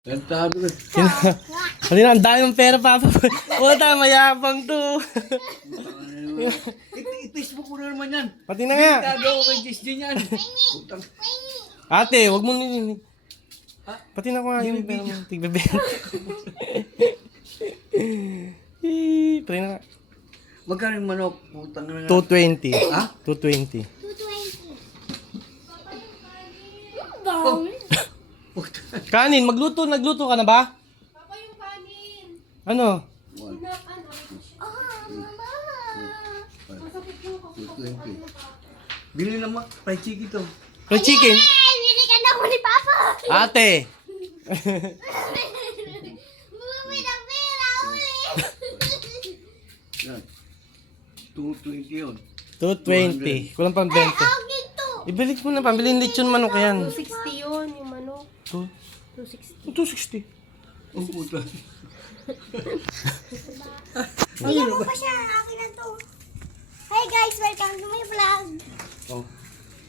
Tantado na. Kanina, ang dami ng pera, Papa. Puta, mayabang to. I-Facebook ko na naman yan. Pati na nga. Tado ko kay Jess din yan. Putang. Ate, wag mo nini. Pati na ko nga yung pera mo. Tigbebenta. Pati na nga. Magkano yung manok? Putang na nga. 220. Ha? 220. 220. Putang. Kanin, nagluto ka na ba? Papa, yung kanin. Ano? Mama. Masakit yung ako. 220. Bili naman. Fried chicken to. Fried chicken? Ay, bili ka na ako ni Papa. Ate. Bumumi ng pera ulit. Yan. 220 yun. 220. Kulang pang 20. Ang ginto. Ibalik mo na, pambilin lechon manok yan. 260 yun, yung manok. 260. 260. Oh, puta. Bigyan mo pa siya. Akin na to. Hi guys, welcome to my vlog. Oh.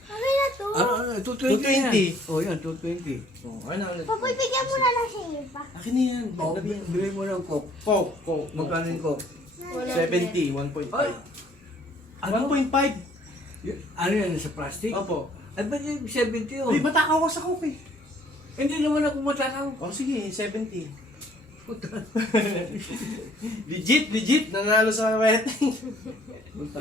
Akin na to. Ano, 220 yan. 220. Oh, yan, 220. Oh, ano? Papa, bigyan mo na lang siya iba. Akin na yan. Oh, bili mo ng coke. Coke. Magkano yung coke? 70, 1.5. Ay! Ano? 1.5? Ano yan, sa plastic? Opo. Ay, ba't yung 70 yun? Ay, matakaw ka sa coke eh. Hindi naman ako matakaw. Oh, sige, 70. Puta. Legit. Nanalo sa wedding. Puta.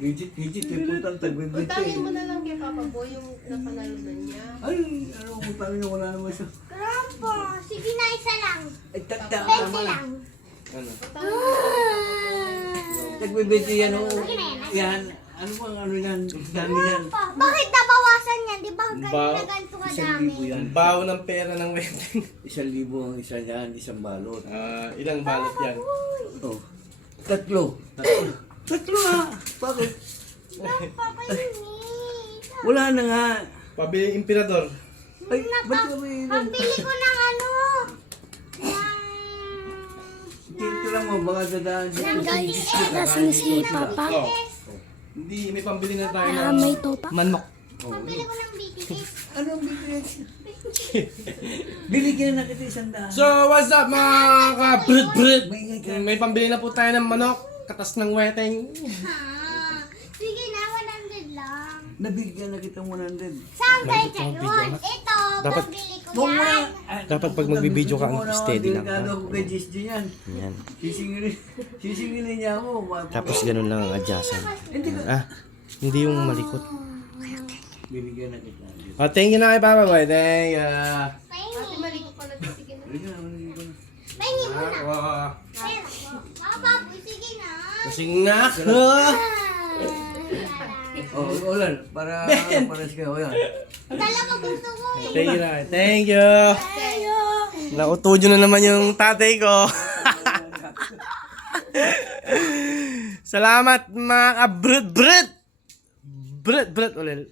Legit. Yung putang tagbibinte. Utangin mo na lang kay Papa Boy yung napanalo na niya. Ay, ano, putang na wala naman siya. Grandpa, sige na isa lang. Ay, tagda 20 naman. lang. Ano? Utangin mo Tagbibinte yan, oh. Yan. Ano bang ano yan? Dami yan. Pa, bakit nabawasan yan? Di ba Ba- ganito na ganito 1,000 kadami? yan. Ang baho ng pera ng wedding. 1,000 ang isa yan, isang balot. Ilang balot yan? Oh. Tatlo na. Bakit? Papa, yun Wala na nga. Pabili emperador. Ay, ba't ka may Pambili ko ng ano? tira mo, baka dadaan Ng sa Nasaan si Papa? Oh. Hindi, may pambili na tayo ng may topa. manok. Pambili ko ng BTS. Anong BTS? Biligyan na kita isang daan. So, what's up mga ka-brud? Maingay ka. May pambili na po tayo ng manok. Katas ng wedding. Sige na, 100 lang. Nabigyan na kitang 100. Saan kayo yun? Ito, Dapat- pambili ko Huwag mo yan. na. Dapat pag magbibideo ka, steady lang, Delikado ha? ako kay Jess G yan. Yan. Sisingilin niya ako. Tapos ganun lang ang adjustan. Hindi ka. Hindi yung malikot. Bibigyan na kita. Oh, thank you na kay Papa Boy. Thank you. Ate, maliko pala dito. Sige na. Bibigyan na, bibigyan ko na. Pahingi mo na. Ako. Pera ko. Papa, sige na. Kasing nga ako. Oh, ulan. Para siya. O yan. Talaga gusto ko eh. Thank you na. Thank you. Ayo. Nautujo na naman yung tatay ko. Salamat mga ka-brud. Brud ulit.